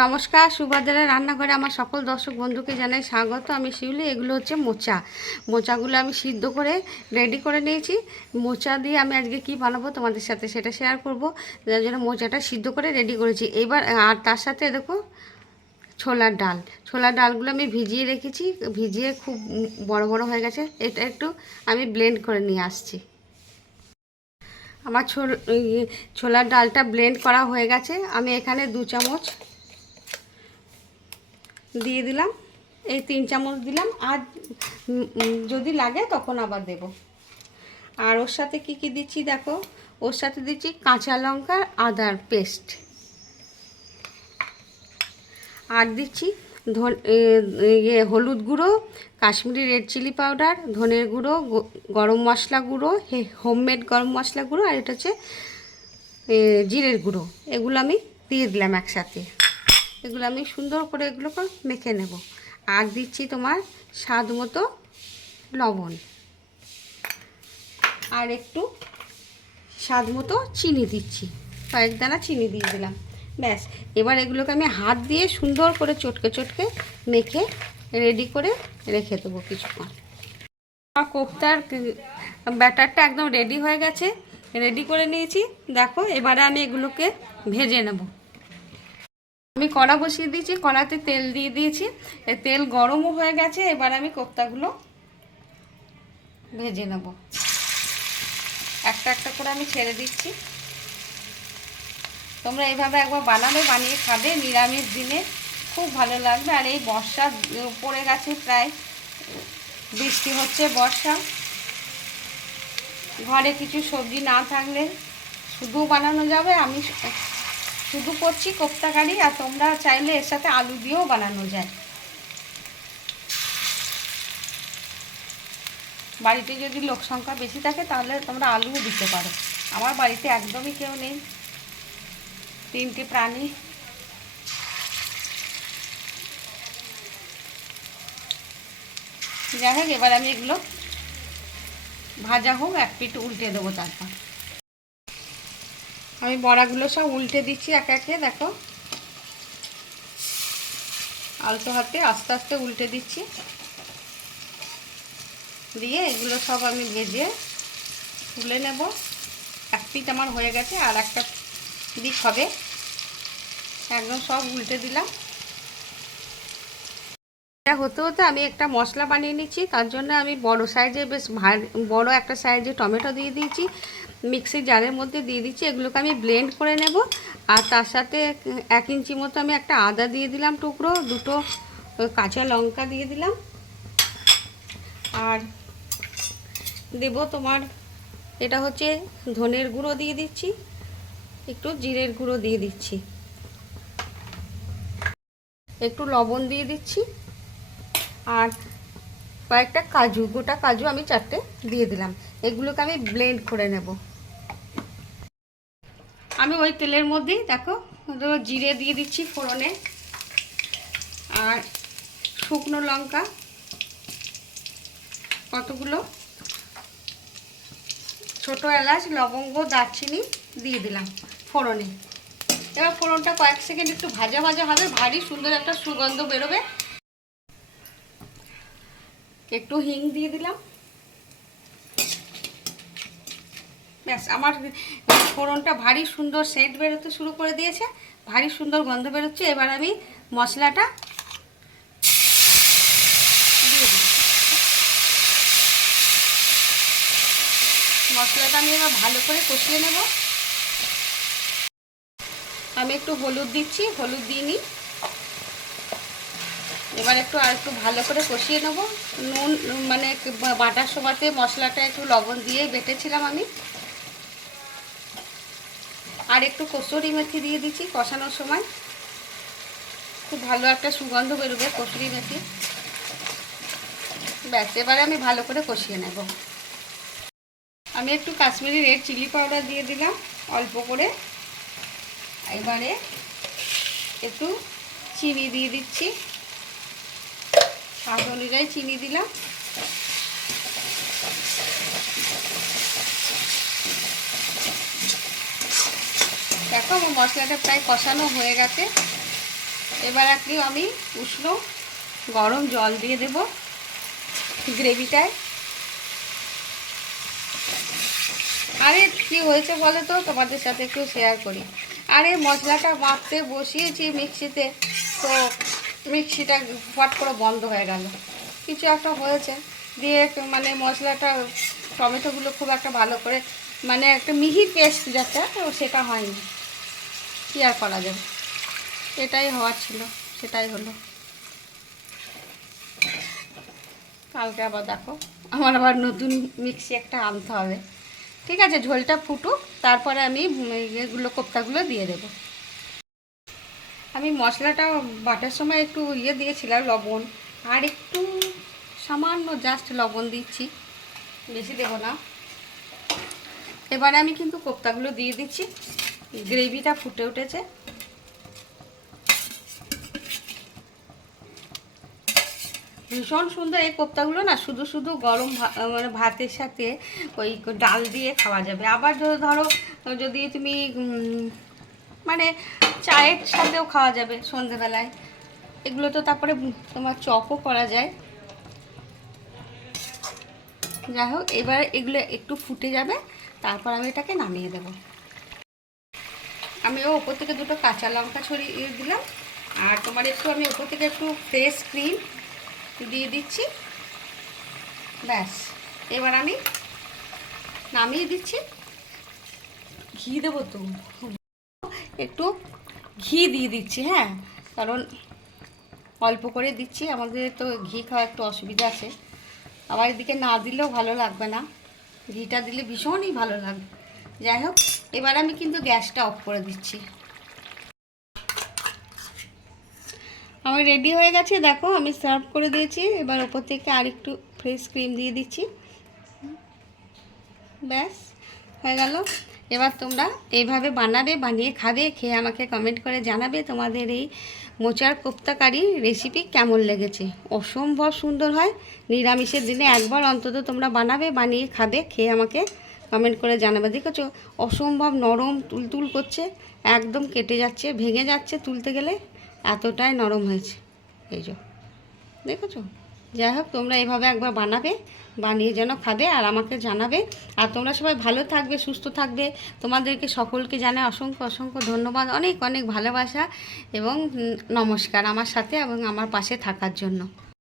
নমস্কার, সুভদ্রা রান্নাঘরে আমার সকল দর্শক বন্ধুকে জানাই স্বাগত। আমি শিউলি। এগুলো হচ্ছে মোচাগুলো আমি সিদ্ধ করে রেডি করে নিয়েছি। মোচা দিয়ে আমি আজকে কি বানাবো তোমাদের সাথে সেটা শেয়ার করব। যার জন্য মোচাটা সিদ্ধ করে রেডি করেছি। এবার আর তার সাথে দেখো ছোলার ডালগুলো আমি ভিজিয়ে রেখেছি। ভিজিয়ে খুব বড় বড় হয়ে গেছে। এটা একটু আমি ব্লেন্ড করে নিয়ে আসছি। আমার ছোলার ডালটা ব্লেন্ড করা হয়ে গেছে। আমি এখানে 2 চামচ দিয়ে দিলাম, এই 3 চামচ দিলাম। আর যদি লাগে তখন আবার দেব। আর ওর সাথে কি কি দিচ্ছি দেখো, ওর সাথে দিচ্ছি কাঁচা লঙ্কা আদার পেস্ট, আর দিচ্ছি হলুদ গুঁড়ো, কাশ্মীরি রেড চিলি পাউডার, ধনের গুঁড়ো, গরম মশলা গুঁড়ো, হোমমেড গরম মশলা গুঁড়ো, আর এটা হচ্ছে জিরের গুঁড়ো। এগুলো আমি দিয়ে দিলাম একসাথে। এগুলো আমি সুন্দর করে এগুলোকে মেখে নেব। আর দিচ্ছি তোমার স্বাদ মতো লবণ, আর একটু স্বাদ মতো চিনি দিচ্ছি, কয়েক দানা চিনি দিয়ে দিলাম। ব্যাস, এবার এগুলোকে আমি হাত দিয়ে সুন্দর করে চটকে চটকে মেখে রেডি করে রেখে দেবো কিছুক্ষণ। আমার কোফতার ব্যাটারটা একদম রেডি হয়ে গেছে, রেডি করে নিয়েছি। দেখো, এবারে আমি এগুলোকে ভেজে নেব। আমি কড়া বসিয়ে দিয়েছি, কড়াতে তেল দিয়ে দিয়েছি, তেল গরমও হয়ে গেছে। এবার আমি কোফতাগুলো ভেজে নেব। একটা একটা করে আমি ছেড়ে দিচ্ছি। তোমরা এইভাবে একবার বানাবে, বানিয়ে খাবে নিরামিষ দিনে, খুব ভালো লাগবে। আর এই বর্ষা পড়ে গেছে, প্রায় বৃষ্টি হচ্ছে, বর্ষা, ঘরে কিছু সবজি না থাকলে শুধু বানানো যাবে। আমি শুধু করছি কোফতা কারি, আর তোমরা চাইলে এর সাথে আলু দিয়েও বানানো যায়। বাড়িতে যদি লোক সংখ্যা বেশি থাকে তাহলে তোমরা আলুও দিতে পারো। আমার বাড়িতে একদমই কেউ নেই, 3টে প্রাণী। যাই হোক, এবার আমি এগুলো ভাজা হোক, এক পিঠ উল্টে দেবো। তারপর আমি বড়াগুলো সব উল্টে দিচ্ছি একে একে। দেখো, আলতো হাতে আস্তে আস্তে উল্টে দিচ্ছি। দিয়ে এগুলো সব আমি ভেজে তুলে নেব। এক পিঠ আমার হয়ে গেছে, আর একটা দিক হবে। একদম সব উল্টে দিলাম। এটা হতে হতে আমি একটা মশলা বানিয়ে নিচ্ছি। তার জন্য আমি বড় সাইজে, বেশ বড় একটা সাইজে টমেটো দিয়ে দিয়েছি, মিক্সির জারের মধ্যে দিয়ে দিচ্ছি। এগুলোকে আমি ব্লেন্ড করে নেব। আর তার সাথে 1 ইঞ্চি মতো আমি একটা আদা দিয়ে দিলাম টুকরো, 2টো কাঁচা লঙ্কা দিয়ে দিলাম, আর দেব তোমার এটা হচ্ছে ধনের গুঁড়ো দিয়ে দিচ্ছি, একটু জিরের গুঁড়ো দিয়ে দিচ্ছি, একটু লবণ দিয়ে দিচ্ছি, আর কয়েকটা কাজু, গোটা কাজু আমি 4টে দিয়ে দিলাম। এগুলোকে আমি ব্লেন্ড করে নেব। আমি ওই তেলের মধ্যেই দেখো জিরে দিয়ে দিচ্ছি ফোড়নে, আর শুকনো লঙ্কা কতগুলো, ছোটো এলাচ, লবঙ্গ, দারচিনি দিয়ে দিলাম ফোড়নে। এবার ফোড়নটা কয়েক সেকেন্ড একটু ভাজা ভাজা হবে, ভারী সুন্দর একটা সুগন্ধ বেরোবে। একটু হিং দিয়ে দিলাম। ব্যাস, আমার ফোড়নটা ভারী সুন্দর সেন্ট বেরোতে শুরু করে দিয়েছে, ভারী সুন্দর গন্ধ বেরোচ্ছে। এবার আমি মশলাটা দিয়ে দিই। মশলাটা আমি এবার ভালো করে কষিয়ে নেব। আমি একটু হলুদ দিচ্ছি, হলুদ দিয়ে নিই। এবার আর একটু ভালো করে কষিয়ে নেব। নুন মানে বাটার সময়তে মশলাটা একটু লবণ দিয়ে বেটেছিলাম আমি। আর একটু কসুরি মেথি দিয়ে দিচ্ছি কষানোর সময়, খুব ভালো একটা সুগন্ধ বেরোবে কসুরি মেথি। ব্যাস, এবারে আমি ভালো করে কষিয়ে নেব। আমি একটু কাশ্মীরি রেড চিলি পাউডার দিয়ে দিলাম অল্প করে। এবারে একটু চিনি দিয়ে দিচ্ছি, স্বাদ অনুযায়ী চিনি দিলাম। দেখো, আমার মশলাটা প্রায় কষানো হয়ে গেছে। এবার একটু আমি উষ্ণ গরম জল দিয়ে দেব গ্রেভিটায়। আরে কি হয়েছে বলো তো, তোমাদের সাথে একটু শেয়ার করি। আরে মশলাটা মাখতে বসিয়েছি মিক্সিতে, তো মিক্সিটা ফট করে বন্ধ হয়ে গেল, কিছু একটা হয়েছে দিয়ে মানে মশলাটা টমেটোগুলো খুব একটা ভালো করে মানে একটা মিহি পেস্ট যেটা, তো সেটা হয়নি। কী আর করা যাবে, এটাই হওয়ার ছিল, সেটাই হলো। কালকে আবার দেখো আমার আবার নতুন মিক্সি একটা আনতে হবে। ঠিক আছে, ঝোলটা ফুটুক, তারপরে আমি এগুলো কোপ্তাগুলো দিয়ে দেবো। আমি মশলাটা বাটার সময় একটু দিয়েছিলাম লবণ, আর একটু সামান্য জাস্ট লবণ দিচ্ছি, বেশি দেবো না। এবারে আমি কিন্তু কোপ্তাগুলো দিয়ে দিচ্ছি, গ্রেভিটা ফুটে উঠেছে। ভীষণ সুন্দর এই কোপ্তাগুলো না, শুধু শুধু গরম মানে ভাতের সাথে ওই ডাল দিয়ে খাওয়া যাবে। আবার ধরো যদি তুমি মানে চায়ের সাথেও খাওয়া যাবে সন্ধেবেলায়। এগুলো তো তারপরে তোমার চপও করা যায়। যাই হোক, এবার এগুলো একটু ফুটে যাবে, তারপর আমি এটাকে নামিয়ে দেব। আমিও ওপর থেকে দুটো কাঁচা লঙ্কা ছড়িয়ে দিলাম, আর তোমার একটু আমি ওপর থেকে একটু ফ্রেশ ক্রিম দিয়ে দিচ্ছি। ব্যাস, এবার আমি নামিয়ে দিচ্ছি। ঘি দেবো তো, একটু ঘি দিয়ে দিচ্ছি, হ্যাঁ, কারণ অল্প করে দিচ্ছি, আমাদের তো ঘি খাওয়া একটু অসুবিধা আছে। আবার এদিকে না দিলেও ভালো লাগবে না, ঘিটা দিলে ভীষণই ভালো লাগবে। যাই হোক, এবার আমি কিন্তু গ্যাসটা অফ করে দিচ্ছি। আমার রেডি হয়ে গেছে, দেখো আমি সার্ভ করে দিয়েছি। এবার ওপর থেকে আর একটু ফ্রেশ ক্রিম দিয়ে দিচ্ছি। ব্যাস হয়ে গেল। এবার তোমরা এইভাবে বানাবে, বানিয়ে খাবে, খেয়ে আমাকে কমেন্ট করে জানাবে তোমাদের এই মোচার কোপ্তা কারি রেসিপি কেমন লেগেছে। অসম্ভব সুন্দর হয়। নিরামিষের দিনে একবার অন্তত তোমরা বানাবে, বানিয়ে খাবে, খেয়ে আমাকে কমেন্ট করে জানাবে। দেখেছো অসম্ভব নরম, তুলতুল করছে, একদম কেটে যাচ্ছে, ভেঙে যাচ্ছে তুলতে গেলে, এতটাই নরম হয়েছে। এই যে দেখেছো। যাই হোক, তোমরা এইভাবে একবার বানাবে, বানিয়ে যেন খাবে আর আমাকে জানাবে। আর তোমরা সবাই ভালো থাকবে, সুস্থ থাকবে। তোমাদেরকে সকলকে জানাই অসংখ্য অসংখ্য ধন্যবাদ, অনেক অনেক ভালোবাসা এবং নমস্কার আমার সাথে এবং আমার পাশে থাকার জন্য।